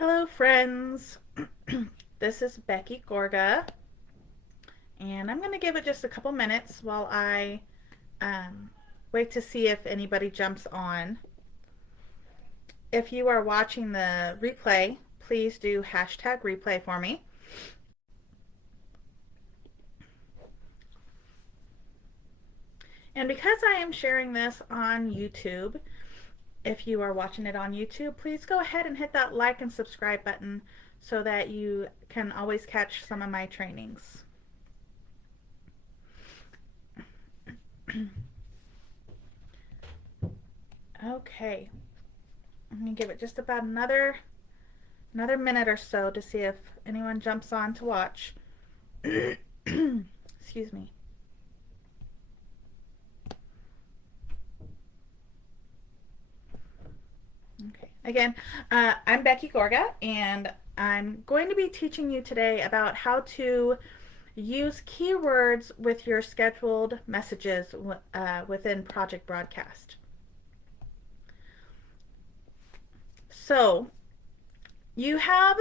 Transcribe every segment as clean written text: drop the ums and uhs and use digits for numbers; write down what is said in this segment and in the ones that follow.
Hello, friends. This is Becky Gorga, and I'm going to give it just a couple minutes while I um, wait to see if anybody jumps on. If you are watching the replay, please do hashtag replay for me. And because I am sharing this on YouTube, if you are watching it on YouTube, please go ahead and hit that like and subscribe button so that you can always catch some of my trainings. Okay, I'm gonna give it just about another minute or so to see if anyone jumps on to watch. Excuse me. Okay. Again, I'm Becky Gorga, and I'm going to be teaching you today about how to use keywords with your scheduled messages within Project Broadcast. So, you have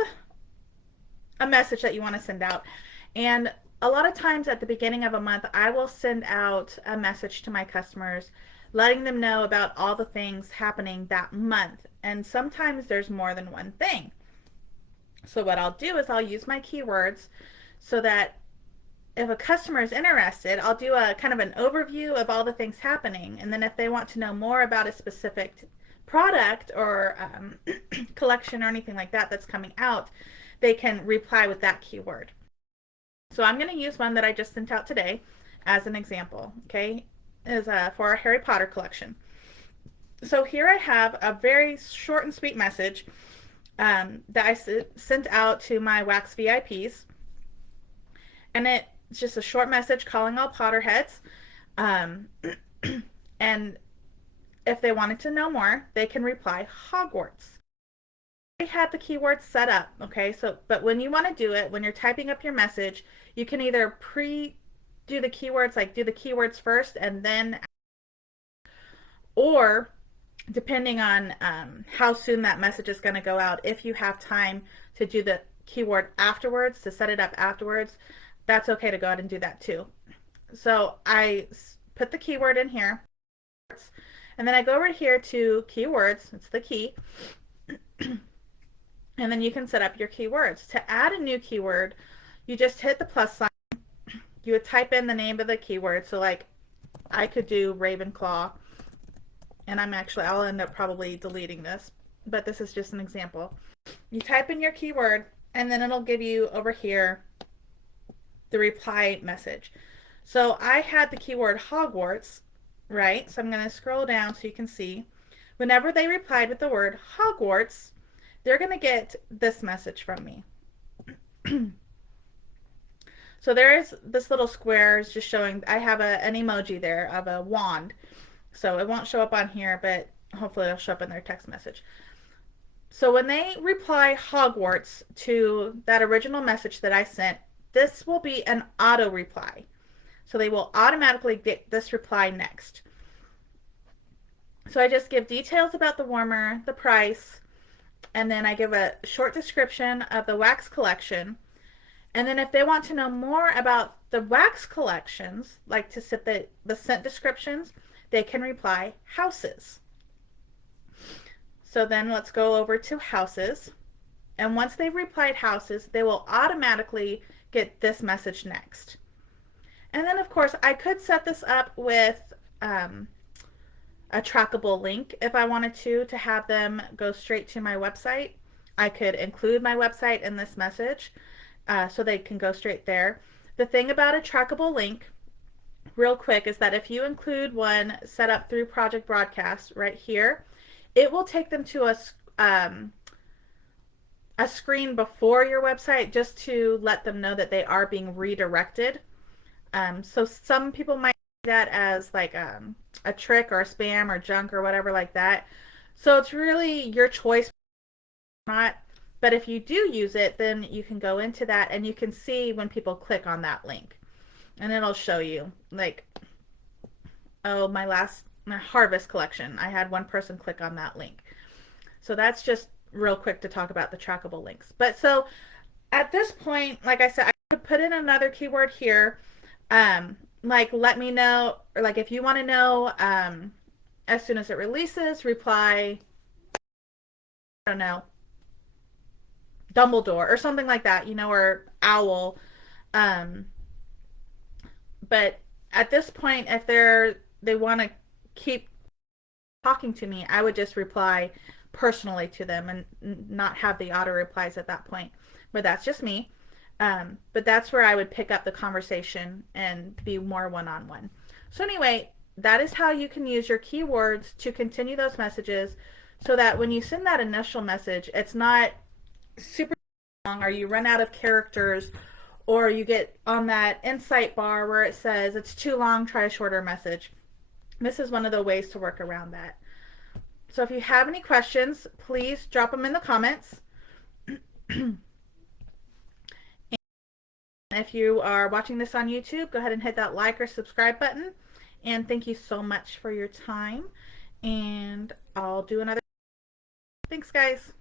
a message that you want to send out, and a lot of times at the beginning of a month, I will send out a message to my customers letting them know about all the things happening that month. And sometimes there's more than one thing. So what I'll do is I'll use my keywords so that if a customer is interested, I'll do a kind of an overview of all the things happening. And then if they want to know more about a specific product or collection or anything like that that's coming out, they can reply with that keyword. So I'm going to use one that I just sent out today as an example, okay, is for our Harry Potter collection. So here I have a very short and sweet message that I sent out to my Wax VIPs. And it's just a short message calling all Potterheads. Um, and if they wanted to know more, they can reply Hogwarts. I had the keywords set up, okay? So, but when you want to do it, when you're typing up your message, you can either do the keywords, like do the keywords first and then, or depending on how soon that message is going to go out, if you have time to do the keyword afterwards, to set it up afterwards, that's okay to go ahead and do that too. So I put the keyword in here, and then I go over here to keywords, it's the key, and then you can set up your keywords. To add a new keyword, you just hit the plus sign, you would type in the name of the keyword, so like I could do Ravenclaw, and I'll end up probably deleting this, but this is just an example. You type in your keyword, and then it'll give you over here the reply message. So I had the keyword Hogwarts, right? So I'm going to scroll down so you can see. Whenever they replied with the word Hogwarts, they're going to get this message from me. So there is this little square is just showing, I have an emoji there of a wand. So it won't show up on here, but hopefully it'll show up in their text message. So when they reply Hogwarts to that original message that I sent, this will be an auto reply. So they will automatically get this reply next. So I just give details about the warmer, the price, and then I give a short description of the wax collection. And then if they want to know more about the wax collections, like to set the scent descriptions, they can reply houses. So then let's go over to houses. And once they've replied houses, they will automatically get this message next. And then of course I could set this up with a trackable link if I wanted to have them go straight to my website. I could include my website in this message so they can go straight there. The thing about a trackable link, real quick, is that if you include one set up through Project Broadcast right here, it will take them to a screen before your website just to let them know that they are being redirected. So some people might see that as like a trick or a spam or junk or whatever like that. So it's really your choice, not. But if you do use it, then you can go into that and you can see when people click on that link, and it'll show you like, oh, my harvest collection, I had one person click on that link. So that's just real quick to talk about the trackable links. But so at this point, like I said, I could put in another keyword here. Like let me know, or like if you want to know, as soon as it releases, reply, I don't know, Dumbledore or something like that, or owl. Um, but at this point, if they want to keep talking to me, I would just reply personally to them and not have the auto replies at that point. But that's just me. But that's where I would pick up the conversation and be more one on one. So, anyway, that is how you can use your keywords to continue those messages so that when you send that initial message, it's not super long or you run out of characters or you get on that insight bar where it says it's too long, try a shorter message. This is one of the ways to work around that. So if you have any questions, please drop them in the comments. And if you are watching this on YouTube, go ahead and hit that like or subscribe button. And thank you so much for your time. And I'll do another. Thanks, guys.